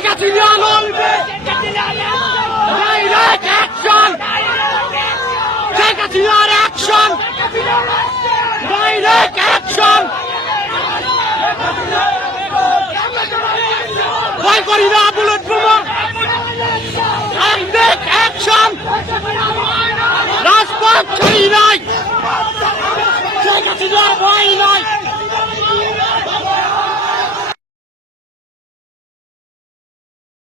শেখ হাসিনা লড়বে, direct action, Sheikh হাসিনার action, direct action, ভয় করি না বুলেট বোমা, ডাইরেক্ট অ্যাকশন, রাজপথ ছাড়ি নাই, শেখ হাসিনার ভয় নাই।